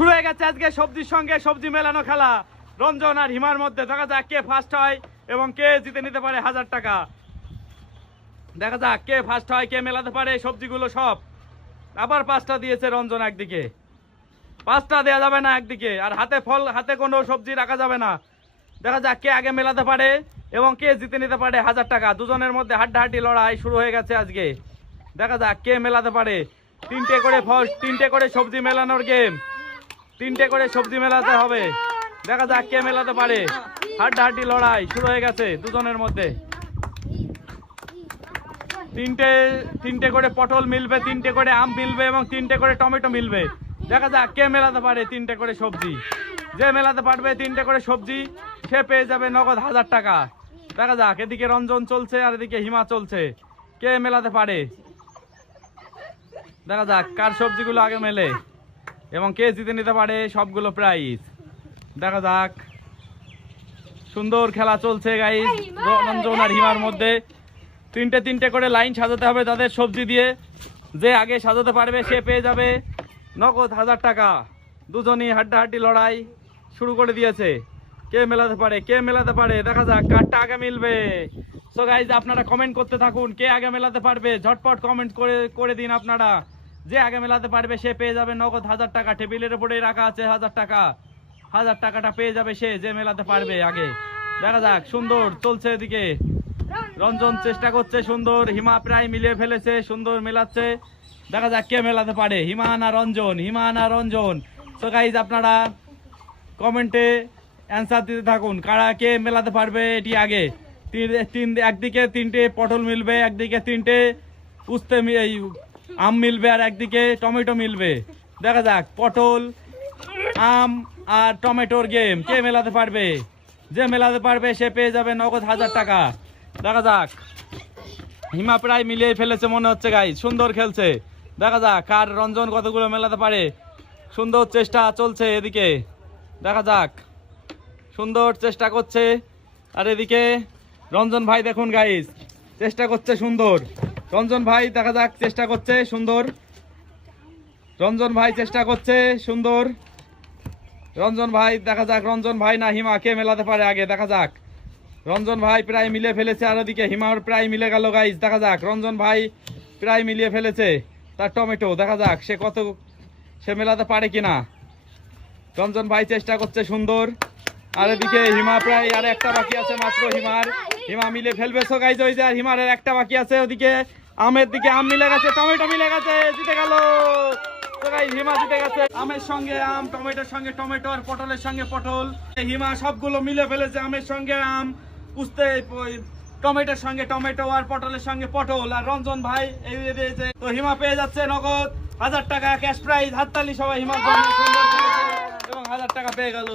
শুরু হয়ে গেছে আজকে সবজির সঙ্গে সবজি মেলানো খেলা। রঞ্জন আর হিমার মধ্যে। দেখা যাক কে ফার্স্ট হয় এবং কে জিতে নিতে পারে হাজার টাকা। দেখা যাক কে ফার্স্ট হয়, কে মেলাতে পারে সবজিগুলো সব। আবার পাঁচটা দিয়েছে রঞ্জন একদিকে। পাঁচটা দেওয়া যাবে না একদিকে। আর হাতে ফল, হাতে কোনো সবজি রাখা যাবে না। দেখা যাক কে আগে মেলাতে পারে এবং কে জিতে নিতে পারে হাজার টাকা। দুজনের মধ্যে হাড্ডাহাড্ডি লড়াই শুরু হয়ে গেছে আজকে। দেখা যাক কে মেলাতে পারে। তিনটে করে ফল, তিনটে করে সবজি মেলানোর গেম তিনটে করে সবজি মেলাতে হবে। দেখা যাক কে মেলাতে পারে। হাড্ডাহাড্ডি লড়াই শুরু হয়ে গেছে দুজনের মধ্যে। তিনটে তিনটে করে পটল মিলবে, তিনটে করে আম মিলবে এবং তিনটে করে টমেটো মিলবে। দেখা যাক কে মেলাতে পারে তিনটে করে সবজি। যে মেলাতে পারবে তিনটে করে সবজি, সে পেয়ে যাবে নগদ হাজার টাকা। দেখা যাক, এদিকে রঞ্জন চলছে আর এদিকে হিমা চলছে। কে মেলাতে পারে? দেখা যাক, কার সবজিগুলো আগে মেলে। এবং কে জিতে নিতে পারে সবগুলো প্রাইজ দেখা যাক। সুন্দর খেলা চলছে গাইজ রঞ্জন আর হিমার মধ্যে। তিনটে তিনটে করে লাইন সাজাতে হবে তাদের সবজি দিয়ে। যে আগে সাজাতে পারবে সে পেয়ে যাবে। নগদ হাজার টাকা। দুজনই হাড্ডাহাড্ডি লড়াই শুরু করে দিয়েছে। কে মেলাতে পারে কে মেলাতে পারে দেখা যাক কারটা আগে মিলবে। সো গাইজ আপনারা কমেন্ট করতে থাকুন কে আগে মেলাতে পারবে। ঝটপট কমেন্ট করে করে দিন আপনারা। যে আগে মেলাতে পারবে সে পেয়ে যাবে নগদ হাজার টাকা। টেবিলের উপরে রাখা আছে হাজার টাকা। হাজার টাকাটা পেয়ে যাবে সে যে মেলাতে পারবে আগে। দেখা যাক, সুন্দর চলছে এদিকে। রঞ্জন চেষ্টা করছে, সুন্দর। হিমা প্রায় মিলিয়ে ফেলেছে, সুন্দর মেলাচ্ছে। দেখা যাক কে মেলাতে পারে। হিমা না রঞ্জন, হিমা না রঞ্জন। তো গাইজ আপনারা কমেন্টে অ্যান্সার দিতে থাকুন, কারা কে মেলাতে পারবে এটি আগে। তিন তিন, একদিকে তিনটে পটল মিলবে, একদিকে তিনটে উস্তে আম মিলবে আর একদিকে টমেটো মিলবে। দেখা যাক, পটল, আম আর টমেটোর গেম, কে মেলাতে পারবে? যে মেলাতে পারবে, সে পেয়ে যাবে নগদ হাজার টাকা। দেখা যাক। হিমা প্রায় মিলিয়ে ফেলেছে মনে হচ্ছে গাই সুন্দর খেলছে। দেখা যাক, কার রঞ্জন কতগুলো মেলাতে পারে। সুন্দর চেষ্টা চলছে এদিকে। দেখা যাক। সুন্দর চেষ্টা করছে। আর এদিকে রঞ্জন ভাই দেখুন গাইস চেষ্টা করছে সুন্দর। রঞ্জন ভাই, দেখা যাক, চেষ্টা করছে, সুন্দর। রঞ্জন ভাই, চেষ্টা করছে, সুন্দর। রঞ্জন ভাই, দেখা যাক, রঞ্জন ভাই না হিমা, কে মেলাতে পারে আগে, দেখা যাক। রঞ্জন ভাই প্রায় মিলে ফেলেছে, আর ওদিকে হিমার প্রায় মিলে গেল গাইজ দেখা যাক। রঞ্জন ভাই প্রায় মিলিয়ে ফেলেছে, তার টমেটো, দেখা যাক, সে কত, সে মেলাতে পারে কিনা। রঞ্জন ভাই চেষ্টা করছে, সুন্দর। আর এদিকে হিমা প্রায়, আর একটা বাকি আছে, মাত্র হিমার। হিমা মিলে ফেলবে সো গাইজ ওই যে আর হিমার একটা বাকি আছে ওদিকে। আমের দিকে আম মিলে গেছে, টমেটো মিলে গেছে, জিতে গেল। হিমা জিতে গেছে। আমের সঙ্গে আম, টমেটোর সঙ্গে টমেটো আর পটলের সঙ্গে পটল। হিমা সবগুলো মিলে ফেলেছে আমের সঙ্গে আম। বুঝতে টমেটোর সঙ্গে টমেটো আর পটলের সঙ্গে পটল। আর রঞ্জন ভাই দিয়েছে তো হিমা পেয়ে যাচ্ছে নগদ। হাজার টাকা ক্যাশ প্রাইজ হাততালি সবাই জন্য। এবং হাজার টাকা পেয়ে গেল।